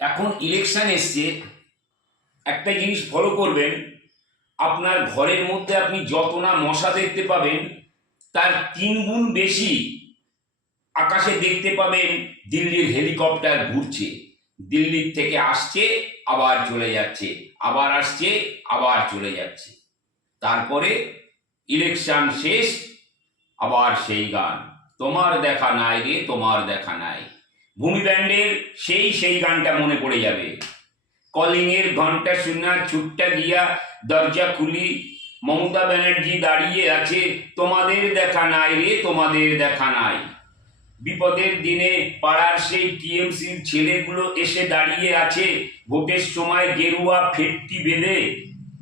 এখন ইলেকশন এসছে, একটা জিনিস ফলো করবেন। আপনার ঘরের মধ্যে আপনি যত না মশা দেখতে পাবেন, তার 3 গুণ বেশি আকাশে দেখতে পাবেন দিল্লির হেলিকপ্টার ঘুরছে। দিল্লির থেকে আসছে, আবার চলে যাচ্ছে, আবার আসছে, আবার চলে যাচ্ছে। তারপরে ইলেকশন শেষ, আবার সেই গান, তোমার দেখা নাই রে, তোমার দেখা নাই। ভূমি ব্যান্ডের সেই গানটা মনে পড়ে যাবে। কলিং এর ঘন্টা শোনা, ছুটটা গিয়া দরজা খুলি, মমতা ব্যানার্জি দাঁড়িয়ে আছে, তোমাদের দেখা নাই রে, তোমাদের দেখা নাই। বিপদের দিনে পাড়ার সেই টিএমসির ছেলেগুলো এসে দাঁড়িয়ে আছে ভোটের সময় গেরুয়া ফেটটি বেঁধে।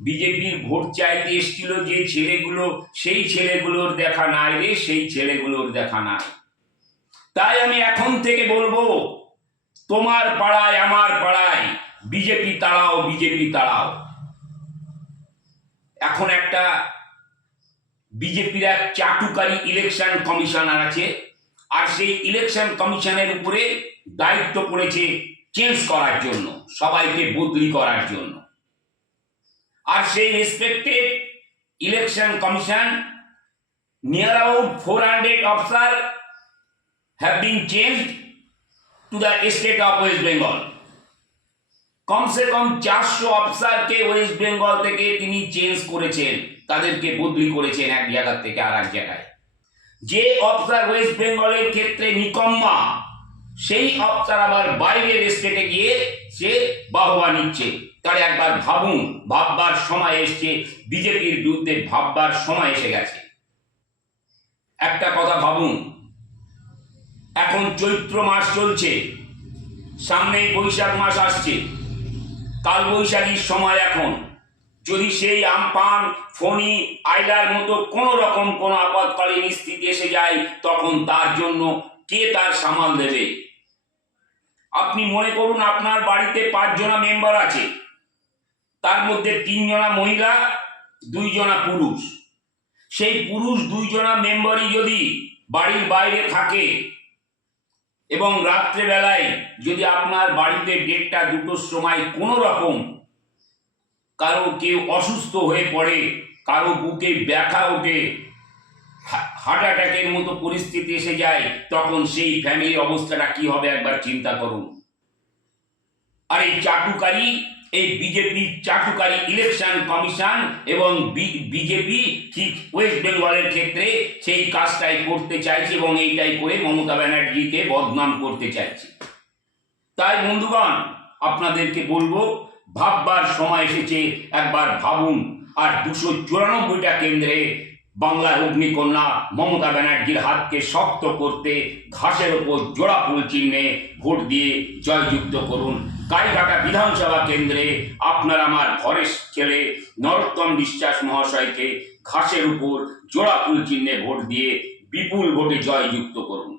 বিজেপির ভোট চাইতে এসেছিল যে ছেলেগুলো, সেই ছেলেগুলোর দেখা নাই রে, সেই ছেলেগুলোর দেখা নাই। তাই আমি এখন থেকে বলবো, তোমার পাড়ায় আমার পাড়ায় বিজেপি তাড়াও, বিজেপি তাড়াও। এখন একটা বিজেপির এক চাটুকারী ইলেকশন কমিশনার আছে, আর সেই ইলেকশন কমিশনের উপরে দায়িত্ব পড়েছে চেঞ্জ করার জন্য, সবাইকে বদলি করার জন্য। আর সেই respected election commission, near about 400 officer have been changed to the state of West Bengal. কমসে কম 400 অফিসারকে ওয়েস্ট বেঙ্গল থেকে তিনি চেঞ্জ করেছেন, তাদেরকে বদলি করেছেন এক জায়গা থেকে আর এক জায়গায়। যে অফিসার ওয়েস্ট বেঙ্গলের ক্ষেত্রে নিকম্মা, সেই অফিসার আবার বাইরের স্টেটে গিয়ে সে বাহবা নিচ্ছে। তার একবার ভাবুন, ভাববার সময় এসছে, বিজেপির বিরুদ্ধে ভাববার সময় এসে গেছে। একটা কথা ভাবুন, এখন চৈত্র মাস চলছে, সামনেই বৈশাখ মাস আসছে, কাল বৈশাখীর সময়। এখন যদি সেই আমপান, ফণি, আইলার মতো কোনো রকম কোনো আপৎকালীন স্থিতি এসে যায়, তখন তার জন্য কে তার সামাল দেবে? আপনি মনে করুন আপনার বাড়িতে 5 জনা মেম্বার আছে, তার মধ্যে 3 জনা মহিলা, 2 জনা পুরুষ। সেই পুরুষ 2 জনা মেম্বারই যদি বাড়ির বাইরে থাকে এবং রাত্রেবেলায় যদি আপনার বাড়িতে 1:30 2টোর সময় কোনো রকম কারো কেউ অসুস্থ হয়ে পড়ে, কারো বুকে ব্যথা ওঠে, হার্ট অ্যাটাকের মতো পরিস্থিতি এসে যায়, তখন সেই ফ্যামিলির অবস্থাটা কি হবে একবার চিন্তা করুন। আর এই চাটুকারী, এই বিজেপির চাটুকারী ইলেকশন কমিশন এবং বিজেপি ঠিক ওয়েস্ট বেঙ্গলের ক্ষেত্রে সেই কাজটাই করতে চাইছে এবং এইটাই করে মমতা ব্যানার্জিকে বদনাম করতে চাইছে। তাই বন্ধুগণ, আপনাদেরকে বলবো, ভাববার সময় এসেছে, একবার ভাবুন। আর 294টা কেন্দ্রে বাংলার অগ্নিকন্যা মমতা ব্যানার্জির হাতকে শক্ত করতে ঘাসের ওপর জোড়া ফুল চিহ্নে ভোট দিয়ে জয়যুক্ত করুন। গাইঘাটা বিধানসভা কেন্দ্রে আপনার আমার ঘরের ছেলে নরোত্তম বিশ্বাস মহাশয়কে ঘাসের উপর জোড়া ফুল চিহ্নে ভোট দিয়ে বিপুল ভোটে জয়যুক্ত করুন।